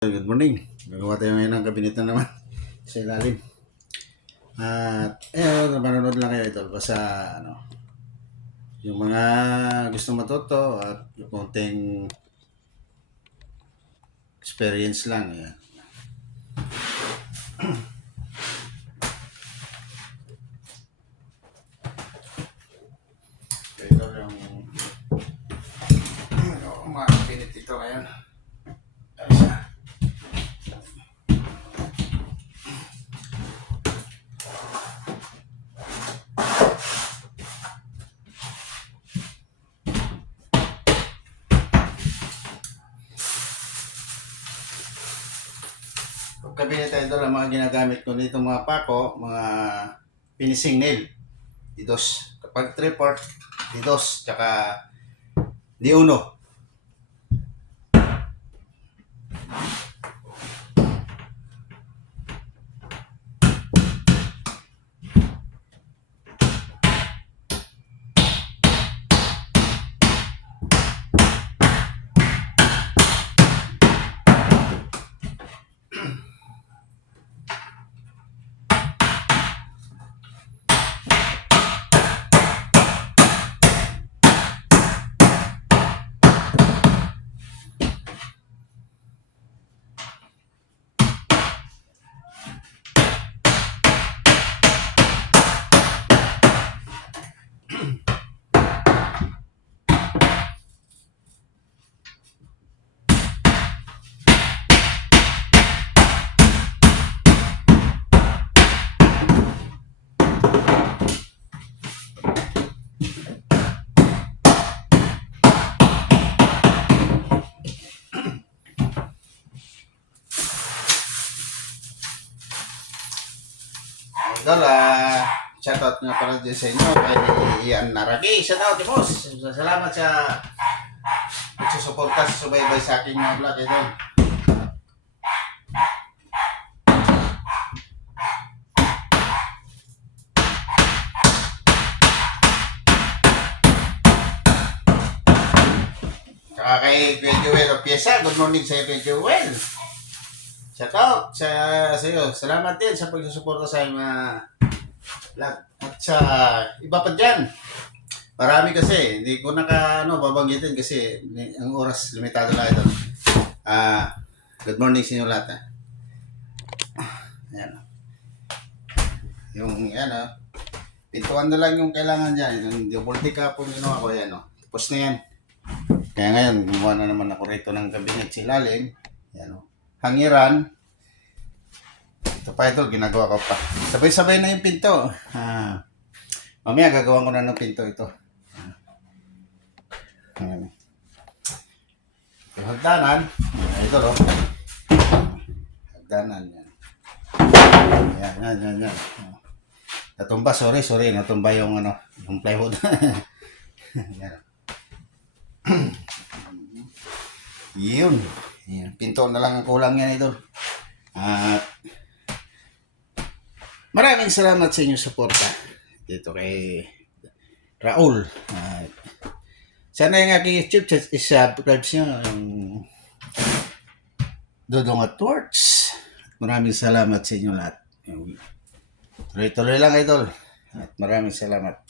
Good morning. Gagawa tayo ngayon ng kabinet na naman sa ilalim. At manonood lang kayo ito. Basta yung mga gusto matuto at yung konting experience lang. Ayan. Ito yung mga kabinet ito ngayon. Ayos. Kabinet ito lang mga ginagamit ko dito, mga pako, mga finishing nail. Didos. Kapag 3/4, didos. Tsaka di uno. Idol, shoutout nga pala din sa inyo kay Ian Naraki. Shoutout, boss. Salamat sa pagsusuporta sa subaybay sa aking mga vlog, idol. Saka kay Kuya Joel of Piesa. Good morning sa Kuya Joel. Shoutout sa iyo. Salamat din sa pagsusuporta sa aking mga vlog. At sa iba pa dyan. Marami kasi. Hindi ko babanggitin kasi ang oras limitado lang ito. Good morning sa inyo lahat. Ayan. Yung pintuan na lang yung kailangan dyan. Yung double ka po ginawa ko yan. Tapos na yan. Kaya ngayon, gumawa na naman ako rito ng kabinet sa ilalim. Yan, hangiran. Ito pa ito, ginagawa ko pa. Sabay-sabay na yung pinto. Mamaya gagawa ko na ng pinto ito. Yung hagdanan. Ito hagdanan yan. Yan. Natumba, sorry. Natumba yung yung plywood. Yan. Yun. Pinto na lang ang kulang yan, idol. At maraming salamat sa inyong suporta dito kay Raul. Sana yung aking YouTube subscribe nyo yung Dodong at Words. Maraming salamat sa inyo lahat. Tuloy-tuloy lang, idol. At maraming salamat.